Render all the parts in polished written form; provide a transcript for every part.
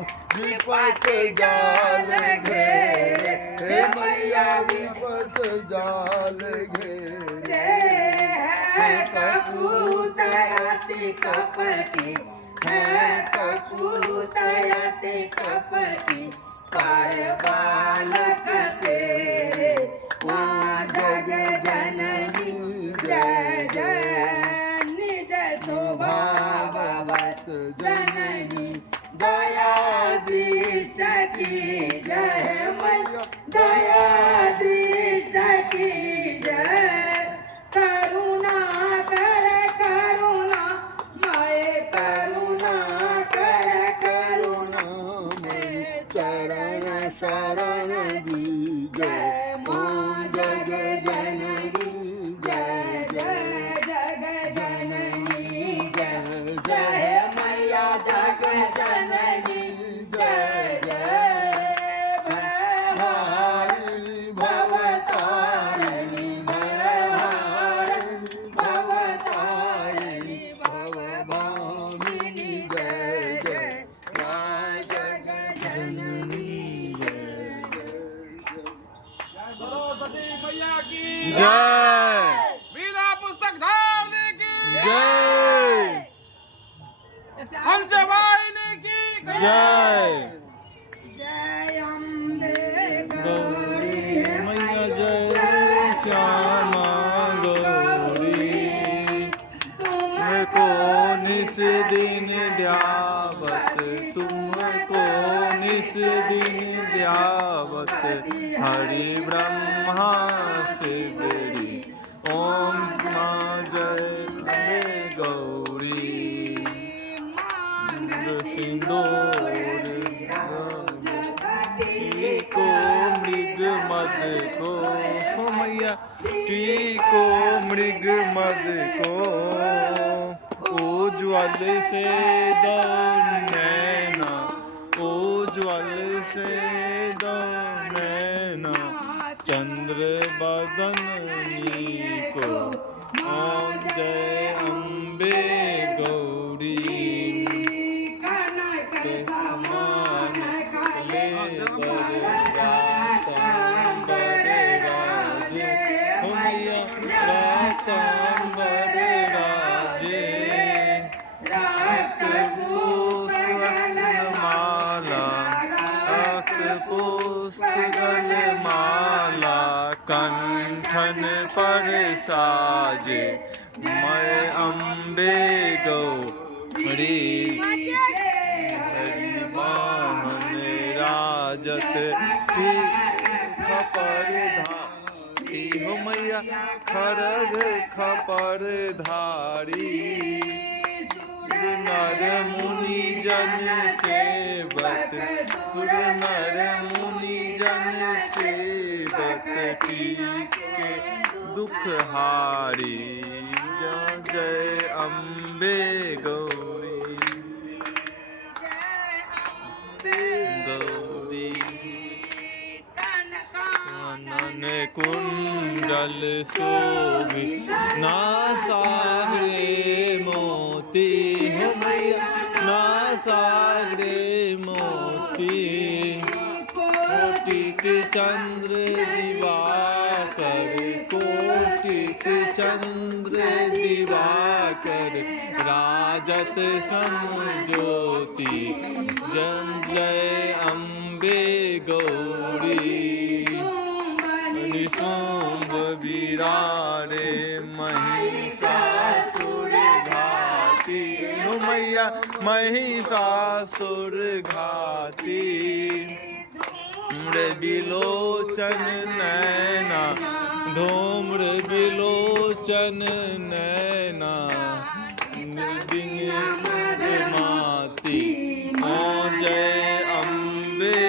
विपत जाल घेरे, हे मैया विपत जाल घेरे। है कपूत अति कपटी, है कपूत अति कपटी, पर बालक तेरे माँ जग जननी जय जय। निज स्वभाव बस जननी दया दृष्ट की जय मैया, दया दृष्ट की जय। करुणा कर करुणा माए, करुणा कर करुणा मैं चरण शरण दी जय माँ जग जननी जय जय जग जननी जय जय मैया जग जननी जय जय। भवानी भवतारिणी, भवानी भवतारिणी, भवभामिनी जय जय माँ जग जननी जय जय। सरस्वती मैया की जय, वीणा पुस्तक धारने की जय, हंस वाहिनी की जय। जय अम्बे गौरी गौरी मैया जय श्यामा गौरी, तुमको निस दिन ध्यावत, तुमको निस दिन ध्यावत, हरि ब्रह्मा शिवरी, ओम माँ जय अम्बे गौरी। सिंदूर को मृग मद को, हो मैया टीको मृग मद को, उज्ज्वल से दो नैना, उज्ज्वल से दो नैना, चंद्र बदनी को, ओम जय अम्बे गौरी। पुष्पगल माला कंठन पर साजे, मैं अम्बे गौरी। हरि वाहन राजत थी खपर धारी, हो मैया खरग खपर धारी, नर मुनि जन सेवत, सुर नर मुनि जन सेवत, टीके दुख हारी, जय जय अम्बे गौरी। गौरी कानन कुंडल शोभि, नासाग्रे मोती, हो मैया नासाग्रे मोती, कोटिक चंद्र दिवाकर, कोटिक चंद्र दिवाकर, राजत समज्योति, जय जय अम्बे गौरी। निशुंभ विरारे महिषासुर घाती, हो मैया महिषासुर घाती, धूम्र बिलोचन नैना, धूम्र बिलोचन नैना, दिन माती, ओ जय अम्बे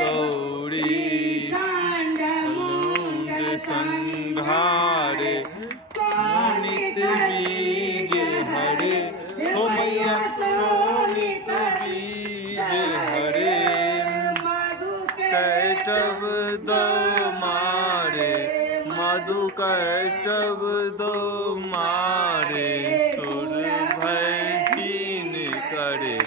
गौरी। संघारे मोनित बीज हरे, हो मैया सोनित बीज हरे, कैटव दो मारे, मधु कैटव दो मारे, सुर भय कीन करे,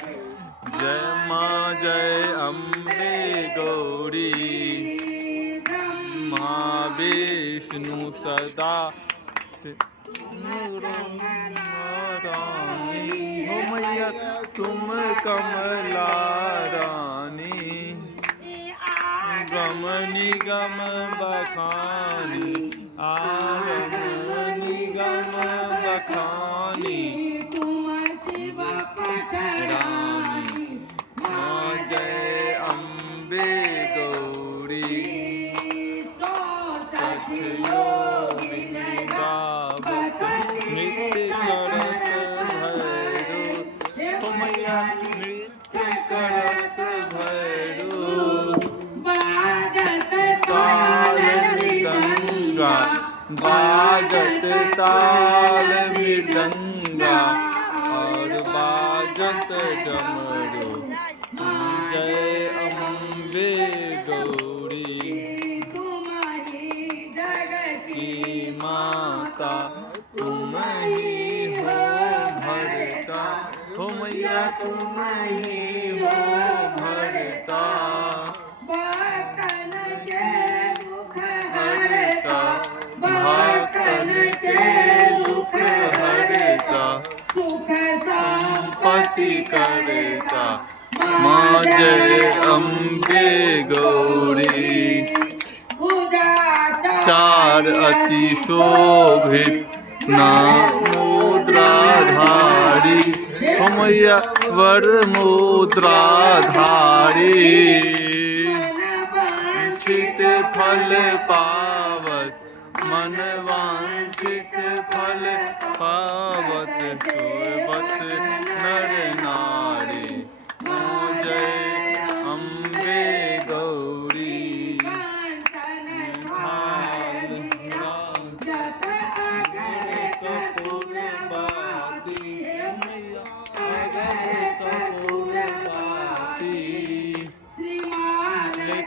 जय माँ जय अम्बे गौरी ब्रह्मा विष्णु सदा रानी हो मैया तुम कमला रानी गम निगम बखानी आगम निगम बखानी तुम शिव रानी माँ जय अम्बे गौरी गावत नृत्य करत भैरो हो मैया नृत्य करत भैरो ताल मृदंगा बाजत ताल मृदंगा और बाजत डमरू जय अम्बे गौरी की माता तुम ही हो भरता हो मैया तुम ही हो भरता भक्तन के दुख हरता भक्तन के दुख हरता सुख संपत्ति करता माँ जय अम्बे गौरी चार अति शोभित मुद्राधारी हो मैया वर मुद्राधारी वांछित फल पावत मन वांछित फल पावत सोवत नर नारी जय अम्बे गौरी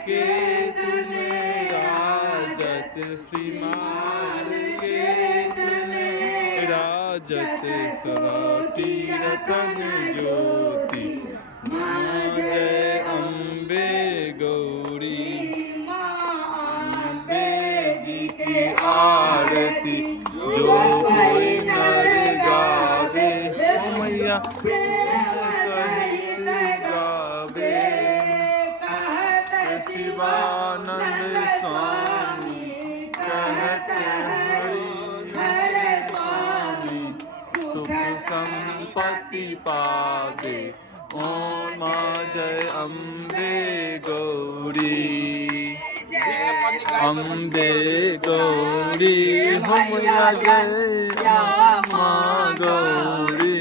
के तुम्हें राजत श्रीमान के तुम्हें राजत सरोटी रतन ज्योति माँ जय अम्बे गौरी अम्बे जी की आरती जो कोई नर गावे ओ मैया सहित गावे शिवानंद स्वामी कहते हरि स्वामी सुख संपत्ति पावे ओम माँ जय अम्बे गौरी अम्बे गौरी हो मैया जय माँ गौरी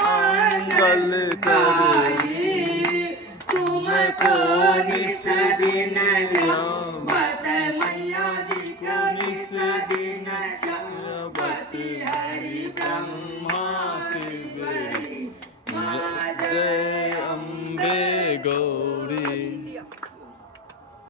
मंगल करी तुमको निस दिन श्यामत मैया जी को निस दिन श्यामत हरि ब्रह्मा शिव जय